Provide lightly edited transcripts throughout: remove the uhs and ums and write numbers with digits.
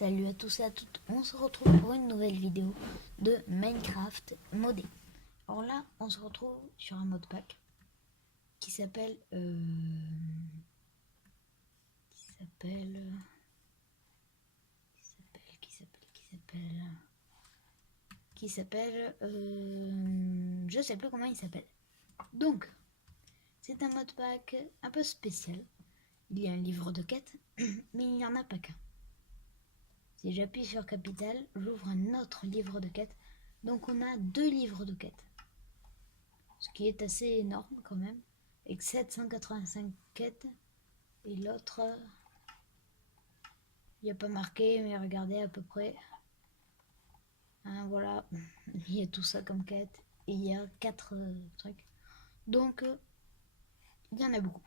Salut à tous et à toutes, on se retrouve pour une nouvelle vidéo de Minecraft modé. Alors là, on se retrouve sur un modpack qui s'appelle je sais plus comment il s'appelle. Donc, c'est un modpack un peu spécial. Il y a un livre de quête, mais il n'y en a pas qu'un. Si j'appuie sur Capital, j'ouvre un autre livre de quête. Donc on a 2 livres de quête. Ce qui est assez énorme quand même. Avec 785 quêtes. Et l'autre, il n'y a pas marqué, mais regardez à peu près. Hein, voilà, il y a tout ça comme quête. Et il y a 4 trucs. Donc, il y en a beaucoup.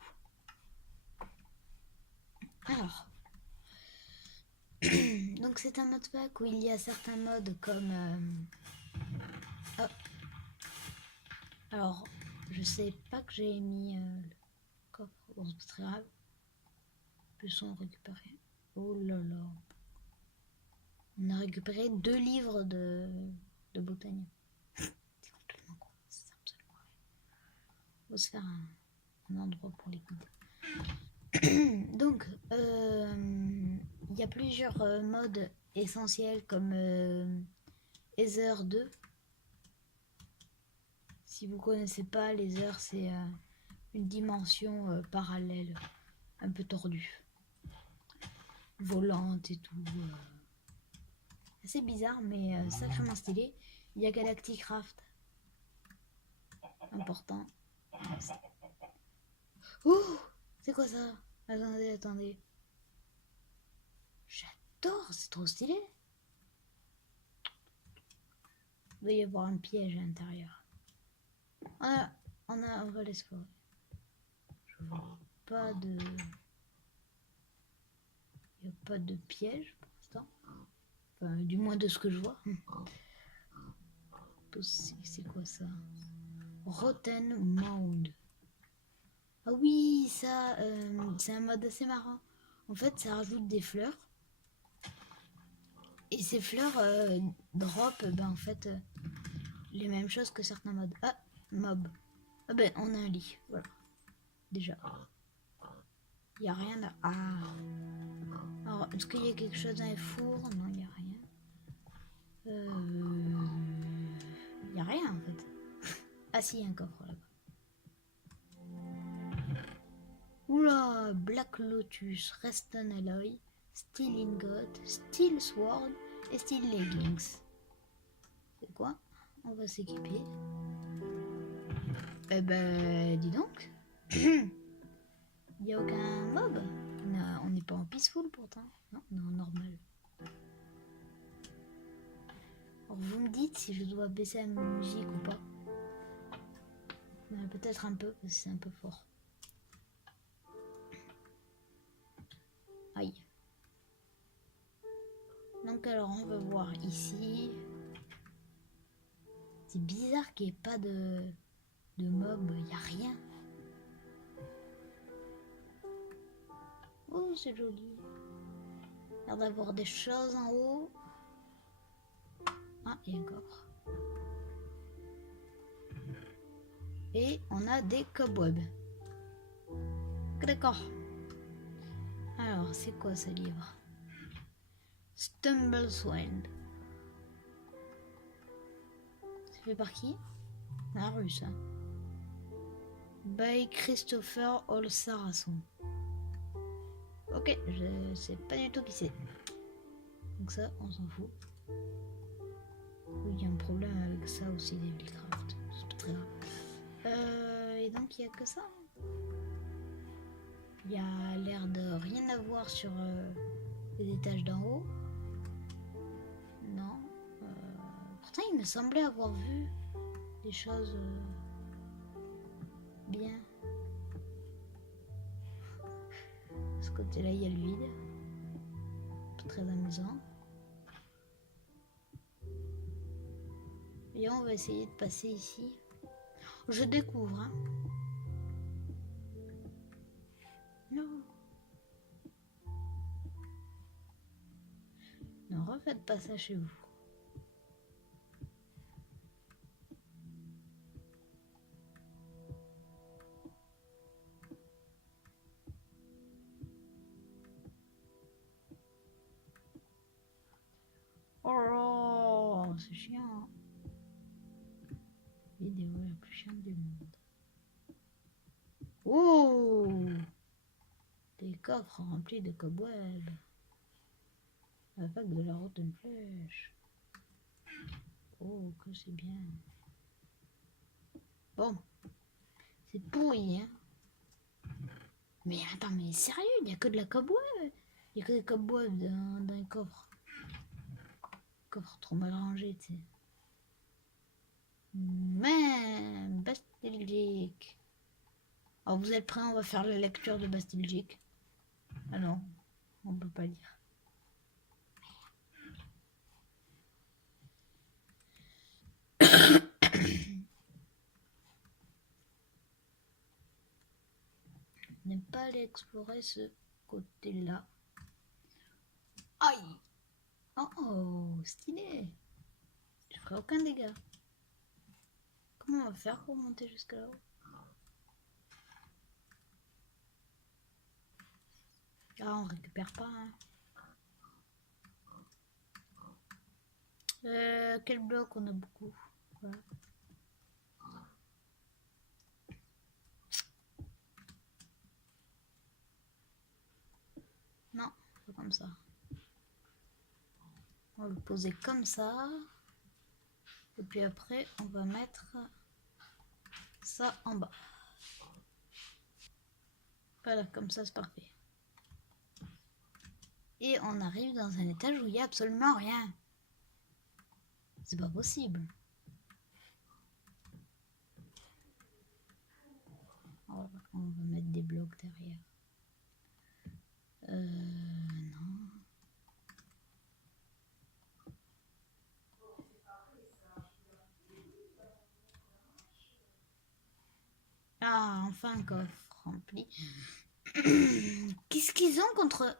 Alors, donc c'est un modpack où il y a certains modes comme... oh. Alors, je sais pas que j'ai mis le coffre. Bon, c'est pas très grave. Plus on récupérer. Oh là là. On a récupéré 2 livres de botanique. C'est complètement con. C'est absolument rien. Faut se faire un endroit pour les guider. Donc, il y a plusieurs modes essentiels comme Ether 2. Si vous connaissez pas, les heures, c'est une dimension parallèle, un peu tordue, volante et tout. Assez bizarre, mais sacrément stylé. Il y a Galacticraft. Important. Oh, c'est quoi ça? Attendez. J'adore, c'est trop stylé. Il doit y avoir un piège à l'intérieur. On va l'explorer. Je vois pas de... Il n'y a pas de piège pour l'instant. Enfin, du moins de ce que je vois. C'est quoi ça? Rotten Mound. Ah oui, ça, c'est un mode assez marrant. En fait, ça rajoute des fleurs. Et ces fleurs drop, en fait, les mêmes choses que certains modes. Ah, mob. Ah ben, on a un lit, voilà. Déjà. Il n'y a rien là. Ah. Alors, est-ce qu'il y a quelque chose dans les fours? Non, il n'y a rien. Il n'y a rien en fait. Ah si, il y a un coffre là-bas. Oula, Black Lotus, Reston Alloy, Steel Ingot, Steel Sword et Steel Leggings. C'est quoi? On va s'équiper. Eh ben, dis donc. Il n'y a aucun mob. On n'est pas en peaceful pourtant. Non, on est en normal. Alors vous me dites si je dois baisser la musique ou pas. Peut-être un peu, parce que c'est un peu fort. Aïe. Donc alors on va voir ici. C'est bizarre qu'il n'y ait pas de mob, il n'y a rien. Oh c'est joli. Il y a l'air d'avoir des choses en haut. Ah, il y a un coffre. Et on a des cobwebs. D'accord. Alors, c'est quoi ce livre? Stumbleswind. C'est fait par qui? Un russe. Hein. By Christopher Olsarasson. Ok, je sais pas du tout qui c'est. Donc ça, on s'en fout. Il y a un problème avec ça aussi, Devilcraft. C'est pas très grave. Et donc, il n'y a que ça. Il y a l'air de rien avoir sur les étages d'en haut. Non. Pourtant, il me semblait avoir vu des choses bien. De ce côté-là, il y a le vide. Pas très amusant. Et on va essayer de passer ici. Je découvre. Hein. Non. Ne refaites pas ça chez vous. Oh, c'est chiant. Vidéo la plus chiante du monde. Oh, des coffres remplis de cobwebs. Avec de la route d'une flèche. Oh, que c'est bien. Bon, c'est pourri, hein. Mais attends, mais sérieux, il n'y a que de la cobweb. Il n'y a que des cobwebs dans les coffres. Coffre trop mal rangé, tu sais. Man, Bastiljic. Alors vous êtes prêts, on va faire la lecture de Bastiljic. Ah non, on peut pas lire. On n'est pas allé explorer ce côté-là. Aïe! Oh oh, stylé! Je ferai aucun dégât. Comment on va faire pour monter jusqu'à là-haut? Ah, on récupère pas, hein. Quel bloc? On a beaucoup. Voilà. Non, pas comme ça. On va le poser comme ça. Et puis après, on va mettre ça en bas. Voilà, comme ça, c'est parfait. Et on arrive dans un étage où il n'y a absolument rien. C'est pas possible. On va mettre des blocs derrière. Non. Ah, enfin un coffre rempli. Qu'est-ce qu'ils ont contre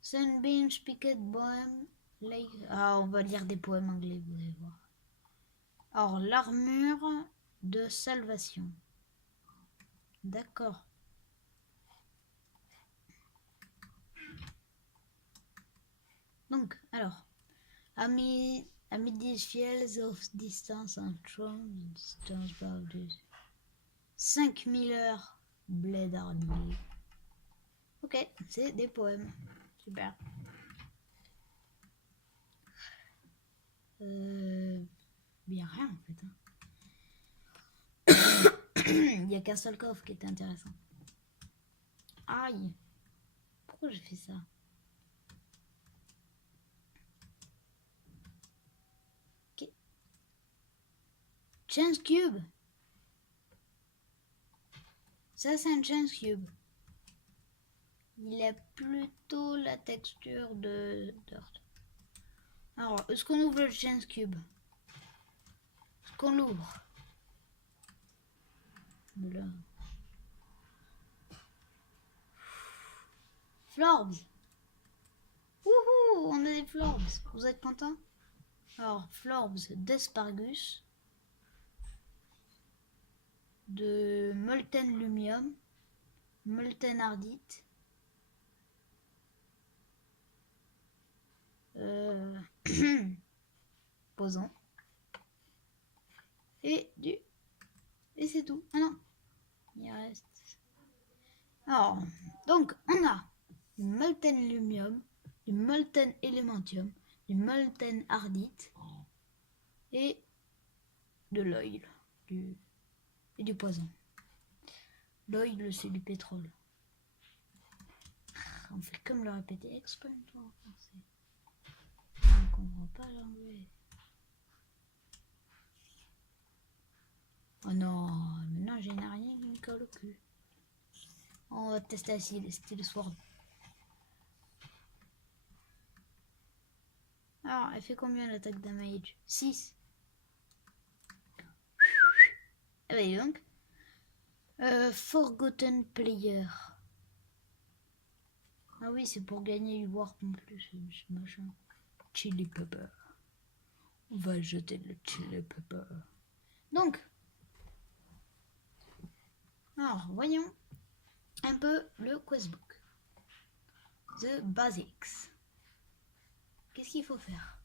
Sunbeam, Spiket, Bohem, Lake... Ah, on va lire des poèmes anglais, vous allez voir. Alors, l'armure de salvation. D'accord. Donc, alors, Amid these fields of distance and strong distance boundaries. 5000 heures, bled hardy. Ok, c'est des poèmes. Super. Il n'y a rien en fait. Il n'y a qu'un seul coffre qui était intéressant. Aïe. Pourquoi j'ai fait ça? Ok. Chance Cube. Ça c'est un Chance Cube. Il a plutôt la texture de dirt. Alors, est-ce qu'on ouvre le Chance Cube? Est-ce qu'on l'ouvre? Là. Florbs. Wouhou, on a des Florbs. Vous êtes contents? Alors, Florbs d'Espargus. De Molten Lumium. Molten Ardite. Posons. Et c'est tout. Ah non. Il reste. Alors, donc, on a du Molten Lumium, du Molten Elementium, du Molten Ardite et de l'oil. Et du poison. L'oil, c'est du pétrole. On fait comme le répéter exprès en français. On ne comprend pas l'anglais. Oh non, maintenant j'ai rien qui me colle au cul. On va tester la style sword. Alors, elle fait combien l'attaque damage? 6. Eh ben donc. Forgotten Player. Ah oui, c'est pour gagner du warp en plus, ce machin. Chili pepper. On va jeter le chili pepper. Donc, alors, voyons un peu le questbook. The Basics. Qu'est-ce qu'il faut faire?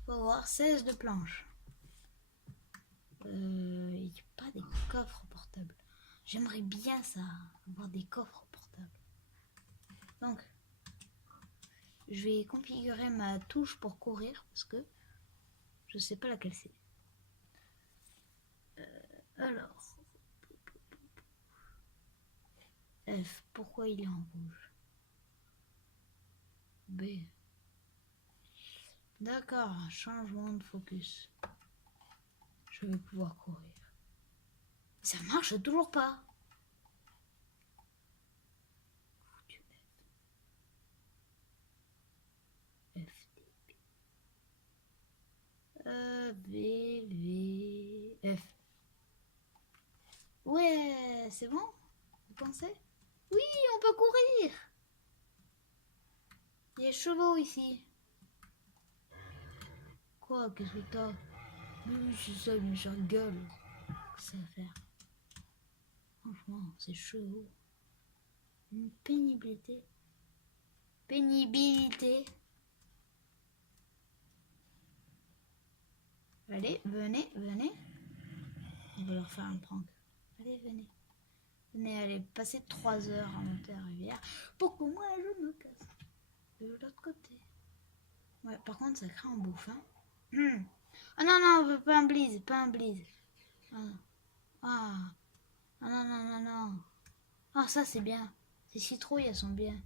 Il faut avoir 16 de planches. Il n'y a pas des coffres portables. J'aimerais bien ça, avoir des coffres portables. Donc, je vais configurer ma touche pour courir parce que je sais pas laquelle c'est. Alors, F, pourquoi il est en rouge? B. D'accord, changement de focus. Je vais pouvoir courir. Ça marche toujours pas. F, B, F. Ouais, c'est bon? Vous pensez? Oui, on peut courir. Il y a des chevaux ici. Quoi? Qu'est-ce que t'as? Oui, c'est ça, une méchante gueule. Qu'est-ce que ça va faire? Franchement, c'est chaud. Une pénibilité. Pénibilité. Allez, venez, venez. On va leur faire un prank. Allez, venez. Venez, allez, passer 3 heures à monter la rivière pour que moi je me casse de l'autre côté. Ouais, par contre, ça craint en bouffe. Hein. Ah non, non, pas un blizz, pas un blizz. Ah, ah non, non, non, non. Ah, ça c'est bien. Ces citrouilles, elles sont bien.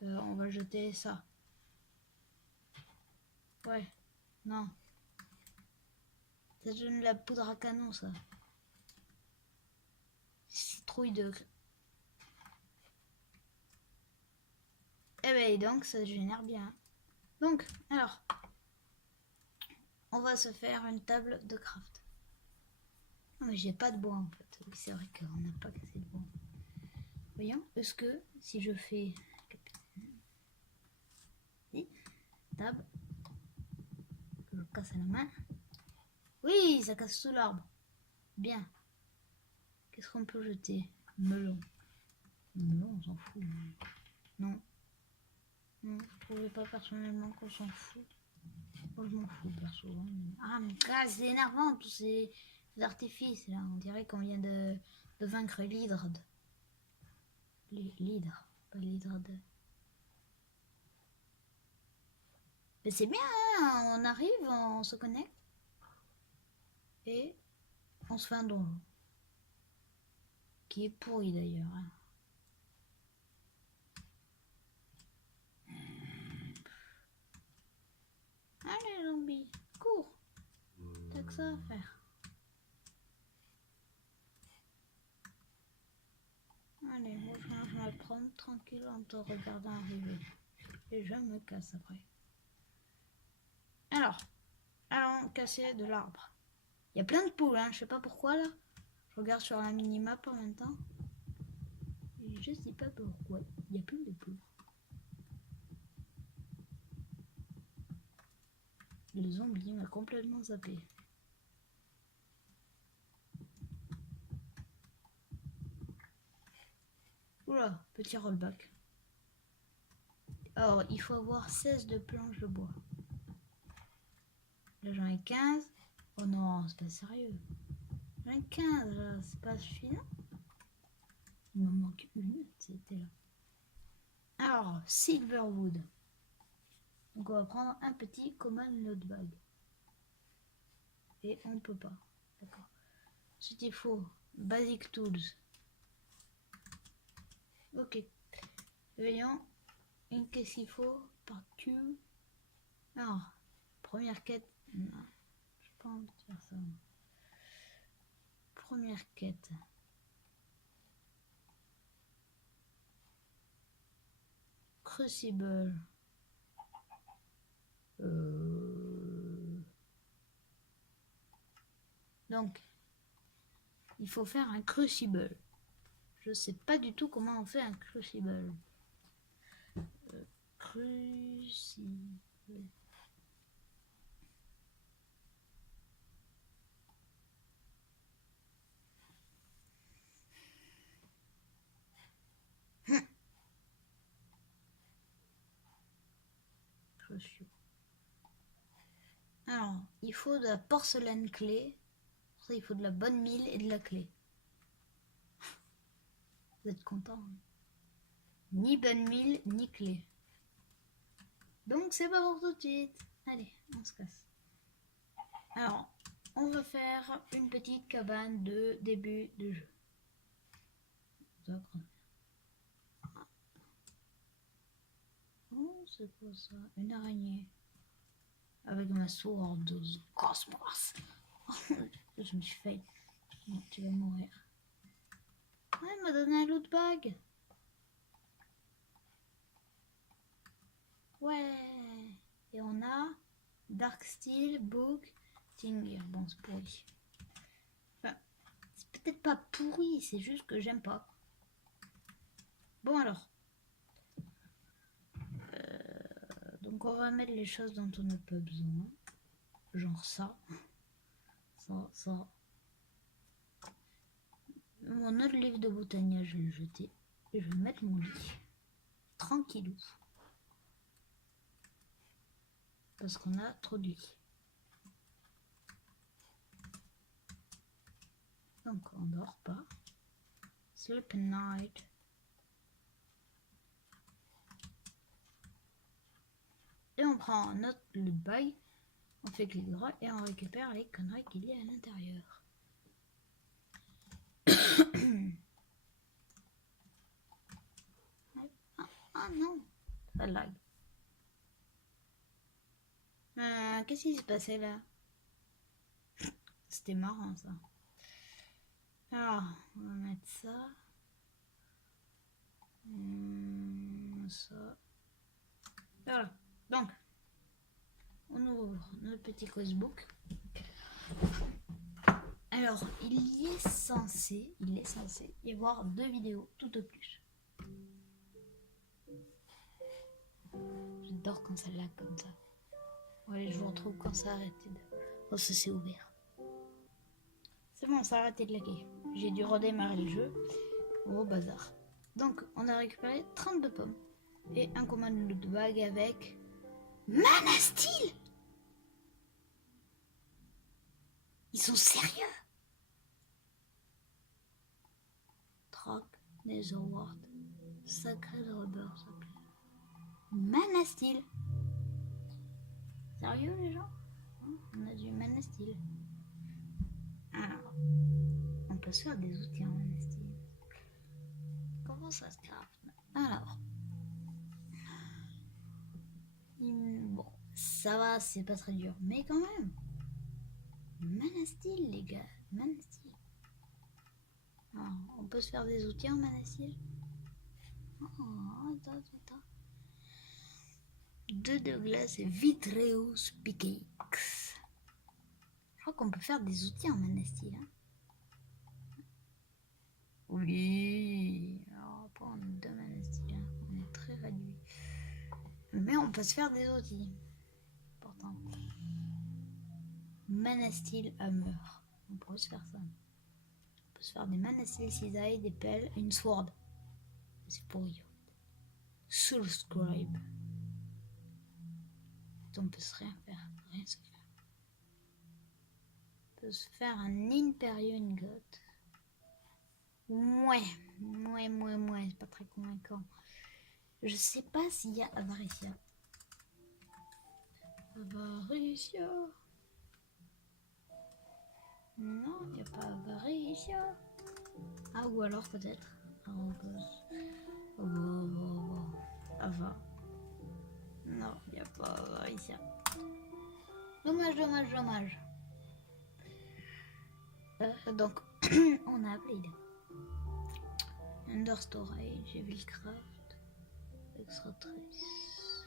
On va jeter ça. Ouais, non. Ça donne de la poudre à canon, ça. Citrouille de... Eh ben, donc, ça génère bien. Donc, alors, on va se faire une table de craft. Non, mais j'ai pas de bois, en fait. Oui, c'est vrai qu'on n'a pas assez de bois. Voyons, est-ce que si je fais... Table, que je casse à la main. Oui, ça casse sous l'arbre. Bien. Qu'est-ce qu'on peut jeter? Melon. Melon, on s'en fout. Non. Non, je trouvais pas personnellement qu'on s'en fout. Moi, je m'en fous, perso. Ah, mais c'est énervant, tous ces artifices, là. On dirait qu'on vient de vaincre l'hydre. L'hydre, pas l'hydre de... Mais c'est bien, hein, on arrive, on se connecte. Et on se fait un donjon. Qui est pourri, d'ailleurs. Hein. Allez, zombie, cours. T'as que ça à faire. Allez, moi je vais me prendre tranquille en te regardant arriver. Et je me casse après. Alors, allons casser de l'arbre. Il y a plein de poules, hein, je sais pas pourquoi là. Je regarde sur la minimap en même temps. Et je sais pas pourquoi. Il y a plein de poules. Le zombie m'a complètement zappé. Oula, petit rollback. Alors, il faut avoir 16 de planches de bois. Là, j'en ai 15. Oh non, c'est pas sérieux. J'en ai 15, là, c'est pas suffisant. Il m'en manque une, c'était là. Alors, Silverwood. Donc, on va prendre un petit common notebag. Et on peut pas. D'accord. Ensuite, il faut Basic Tools. Ok. Voyons. Qu'est-ce qu'il faut par Q? Alors, première quête. Non, je n'ai pas envie de faire ça. Première quête. Crucible. Donc, il faut faire un crucible. Je sais pas du tout comment on fait un crucible. Crucible. Crucible. Alors, il faut de la porcelaine clé. Pour ça, il faut de la bonne mille et de la clé. Vous êtes content, hein? Ni bonne mille, ni clé. Donc, c'est pas pour tout de suite. Allez, on se casse. Alors, on va faire une petite cabane de début de jeu. Oh, c'est quoi ça? Une araignée. Avec ma sword de cosmos. Je me suis fait. Non, tu vas mourir. Ah, elle m'a donné un loot bag. Ouais. Et on a Dark Steel, Book, Tinger. Bon, c'est pourri. Enfin, c'est peut-être pas pourri, c'est juste que j'aime pas. Bon alors. Donc on va mettre les choses dont on n'a pas besoin. Genre ça. Ça. Mon autre livre de botanique, je vais le jeter. Et je vais mettre mon lit. Tranquillou. Parce qu'on a trop de lit. Donc on dort pas. Sleep night. Et on prend notre loot bag. On fait clic droit et on récupère les conneries qu'il y a à l'intérieur. Ah non, ça lag. Qu'est-ce qui se passait là? C'était marrant ça. Alors, on va mettre ça. Ça. Voilà. Donc, on ouvre notre petit cosebook. Alors, il est censé y avoir 2 vidéos tout au plus. J'adore quand ça lag comme ça. Ouais, je vous retrouve quand ça a arrêté de... Oh, ça s'est ouvert. C'est bon, ça a arrêté de laguer. J'ai dû redémarrer le jeu. Au bazar. Donc, on a récupéré 32 pommes. Et un commande loot bag avec... Mana Steel! Ils sont sérieux? Troc, Netherward, Sacred Rubber, Mana Steel. Sérieux les gens? On a du Mana Steel. Alors, on peut se faire des outils en Mana Steel. Comment ça se craft? Alors, bon, ça va, c'est pas très dur, mais quand même. Mana Steel les gars, Mana Steel. Alors, on peut se faire des outils en Mana Steel. Oh, attends. 2 de glace et Vitreous Pickaxe. Je crois qu'on peut faire des outils en Mana Steel. Hein. Oui. Alors, on va prendre 2 Mana Steel. Hein. On est très réduit. Mais on peut se faire des outils. Important. Mana Steel Hammer. On pourrait se faire ça. On peut se faire des Mana Steel cisailles, des pelles, une sword. C'est pourri. Subscribe. On peut se rien faire. Rien se faire. On peut se faire un Imperium God. Ouais, c'est pas très convaincant. Je sais pas s'il y a Avaricia. Non, il n'y a pas Avaricia. Ah, ou alors peut-être. Ava. Non, il n'y a pas Avaricia. Dommage. Donc, on a Blade. Under Storage, Evilcraft, Extratrice,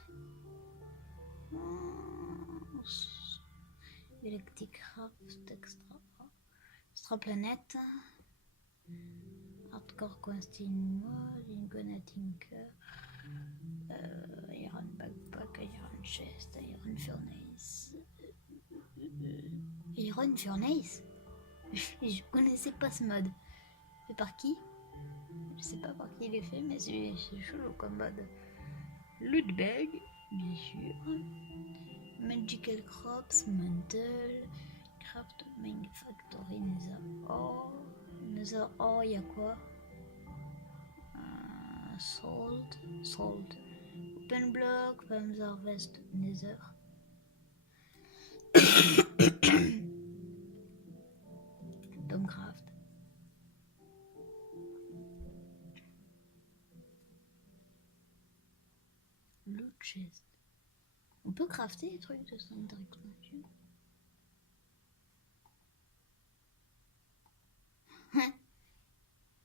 Electric Craft, Extra Planète, Hardcore Constant Mode, Ingona Tinker, Iron Backpack, Iron Chest, Iron Furnace. Iron Furnace. Je connaissais pas ce mode. Fait par qui? Je sais pas par qui il est fait, mais c'est chelou comme mode. Loot Bag, bien sûr. Magical Crops, Mantle, Craft Main Factory, Nether Ore. Nether Ore, il y a quoi? Salt. Open Block, Palms Harvest, Nether. Domcraft. Loot Chest. On peut crafter des trucs de Center Expansion.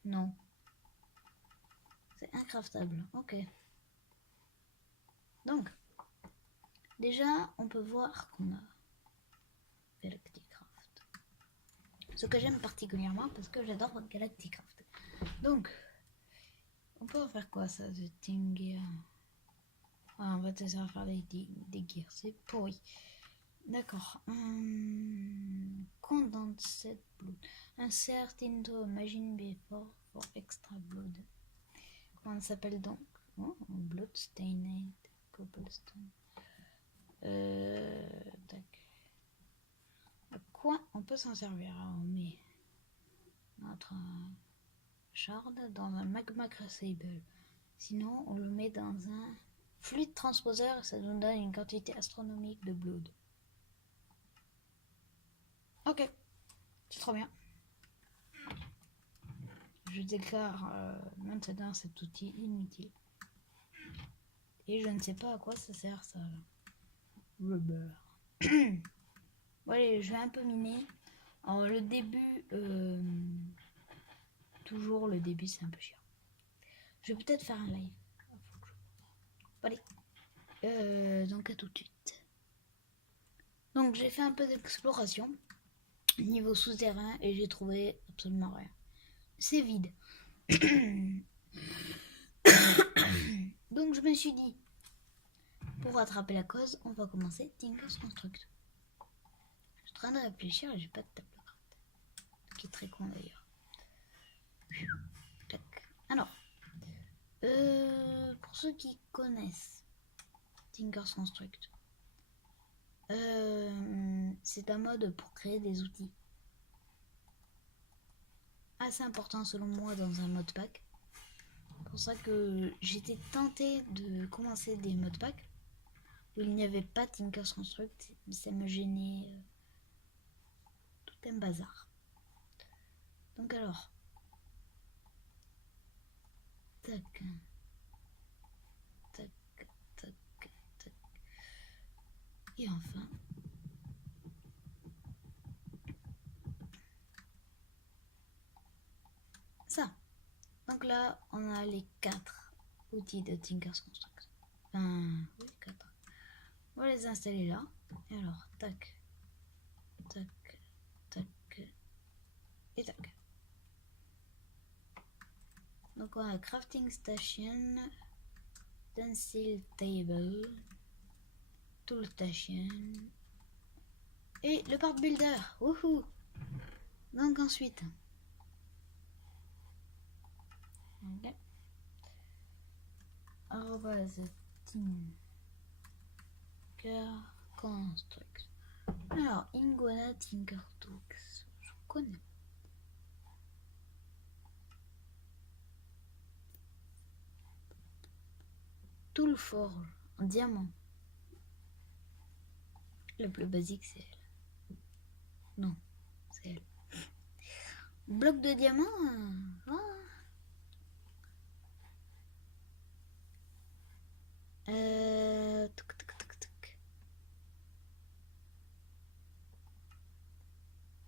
Non. C'est incraftable. Ok. Donc, déjà, on peut voir qu'on a Galacticraft. Ce que j'aime particulièrement parce que j'adore Galacticraft. Donc, on peut en faire quoi ça, de Team Gear? Ah, on va te faire faire des gears, c'est pourri. D'accord. Condensed blood. Insert into a machine before for extra blood. Comment ça s'appelle donc? Oh, bloodstained cobblestone. Tac. À quoi on peut s'en servir? Alors, on met notre shard dans un magma crucible. Sinon, on le met dans un fluide transposeur et ça nous donne une quantité astronomique de blood. Ok, c'est trop bien. Je déclare maintenant cet outil inutile. Et je ne sais pas à quoi ça sert ça. Rubber. Bon, allez, je vais un peu miner. Alors le début, toujours le début c'est un peu chiant. Je vais peut-être faire un live. Bon, allez, donc à tout de suite. Donc j'ai fait un peu d'exploration niveau souterrain et j'ai trouvé absolument rien. C'est vide. Donc je me suis dit, pour rattraper la cause, on va commencer Tinker's Construct. Je suis en train de réfléchir et j'ai pas de table de craft. Ce qui est très con d'ailleurs. Tac. Alors, pour ceux qui connaissent Tinker's Construct, c'est un mode pour créer des outils. Assez important selon moi dans un modpack. C'est pour ça que j'étais tentée de commencer des modpacks où il n'y avait pas Tinker's Construct, mais ça me gênait tout un bazar. Donc alors, tac, tac, tac, tac, et enfin, ça. Donc là, on a les 4 outils de Tinker's Construct. Enfin, oui, 4. On va les installer là. Et alors, tac, tac, tac, et tac. Donc on a Crafting Station, Stencil Table, Tool Station, et le Part Builder. Wouhou! Donc ensuite, okay. Tinker Construct. Alors, Ingona Tinker Tools, je connais. Tool Forge en diamant. Le plus basique, c'est elle. Non, c'est elle. Bloc de diamant.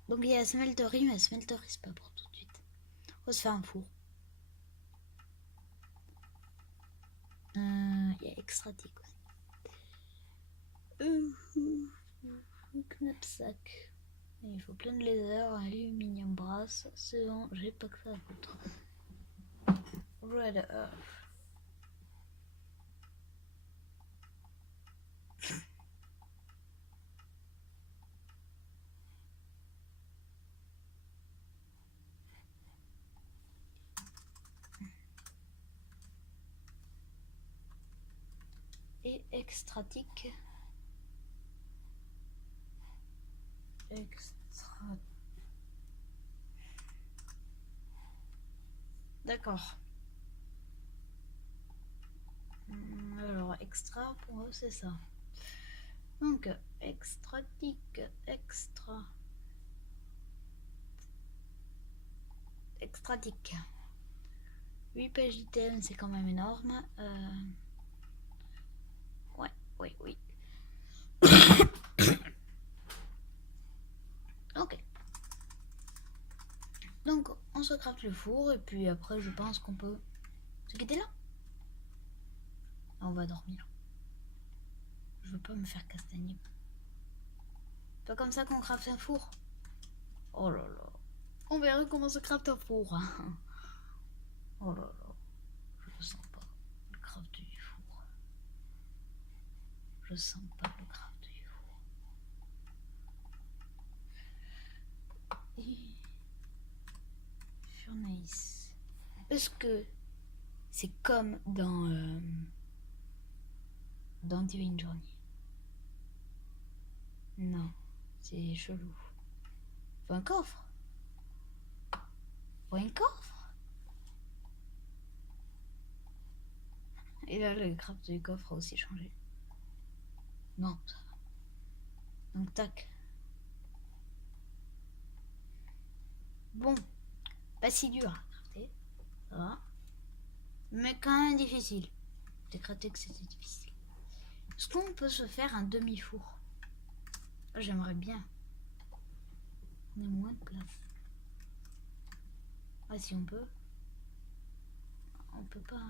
Donc il y a Smeltery, mais Smeltery c'est pas pour tout de suite. On va se faire un four. Il y a Extratic aussi. Knapsack. Il faut plein de laser, aluminium brass. C'est bon, j'ai pas que ça à foutre. Red Earth. Et extratique. D'accord. Alors, extra, pour eux, c'est ça. Donc, extratique, extratique. 8 pages d'items, c'est quand même énorme. Ouais, oui, oui. Ok. Donc, on se craft le four, et puis après, je pense qu'on peut se quitter là. On va dormir. Je veux pas me faire castagner. C'est pas comme ça qu'on craft un four. Oh là là. On verra comment se craft un four. Oh là là. Je le sens pas. Le craft du four. Je sens pas le craft du four. Et... Furnace. Est-ce que c'est comme dans Divine Journey? Non, c'est chelou. Faut un coffre. Faut un coffre. Et là, le craft du coffre a aussi changé. Non, ça va. Donc, tac. Bon, pas si dur à crafter. Ça va. Mais quand même difficile. J'ai craqué que c'était difficile. Est-ce qu'on peut se faire un demi-four? J'aimerais bien. On a moins de place. Ah, si on peut. On peut pas.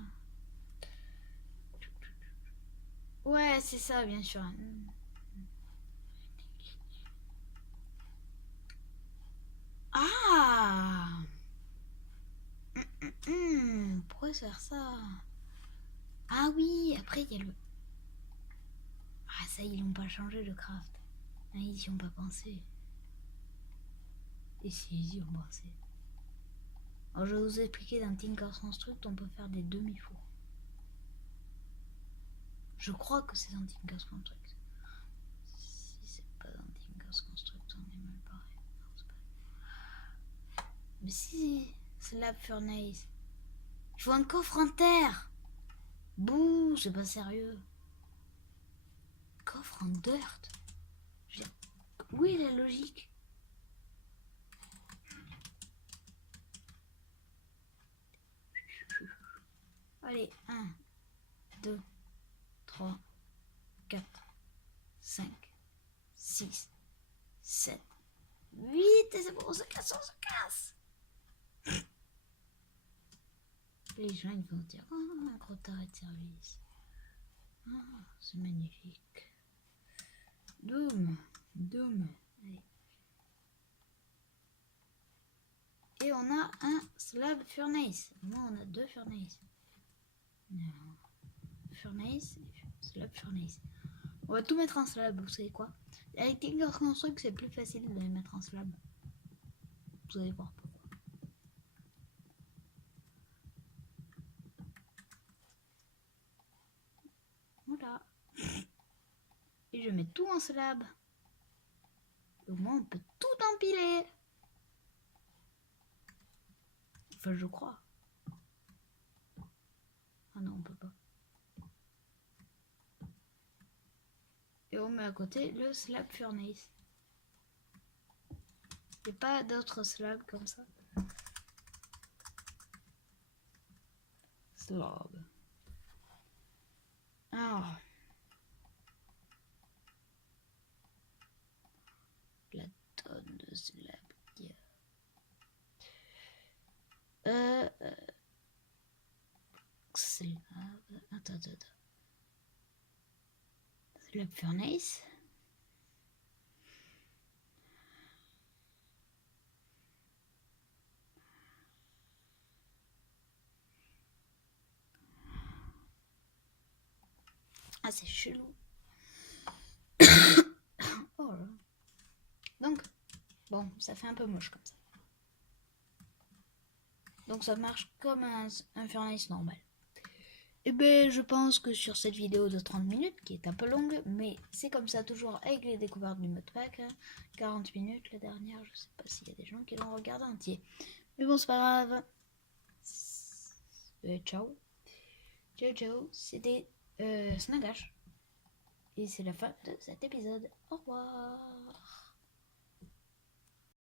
Ouais, c'est ça, bien sûr. Ah, pourquoi faire ça? Ah oui, après il y a le... Ah ça, ils l'ont pas changé le craft. Ah, ils y ont pas pensé. Et si ils y ont pensé. Alors je vais vous expliquer dans Tinker's Construct, on peut faire des demi-fours. Je crois que c'est dans Tinker's Construct. Si c'est pas dans Tinker's Construct, on est mal barré. Non, c'est pas... Mais si, c'est la Furnace. Il faut un coffre en terre. Bouh, c'est pas sérieux. Coffre en dirt. Où est la logique? Allez, 1, 2, 3, 4, 5, 6, 7, 8, et c'est bon, on se casse, on se casse. Les gens, ils vont dire, oh, un gros arrêt de service. Oh, c'est magnifique. Doom, Doom. Allez. Et on a un slab furnace. Moi, on a 2 furnaces. Non. Furnace, slab furnace. On va tout mettre en slab, vous savez quoi? Avec Tinker's Construct, c'est plus facile de les mettre en slab. Vous allez voir pourquoi. Voilà. Et je mets tout en slab. Au moins, on peut tout empiler. Enfin, je crois. Ah non, on peut pas. Et on met à côté le slab furnace. Il n'y a pas d'autres slabs comme ça. Slab. Alors. La tonne de slab. Slab. Attends. Slab furnace. Ah, c'est chelou. Oh là. Donc, bon, ça fait un peu moche comme ça. Donc ça marche comme un furnace normal. Et ben je pense que sur cette vidéo de 30 minutes, qui est un peu longue, mais c'est comme ça toujours avec les découvertes du modpack, 40 minutes la dernière, je sais pas s'il y a des gens qui l'ont regardé entier. Mais bon, c'est pas grave. Ciao. Ciao ciao, c'était Snagash. Et c'est la fin de cet épisode. Au revoir.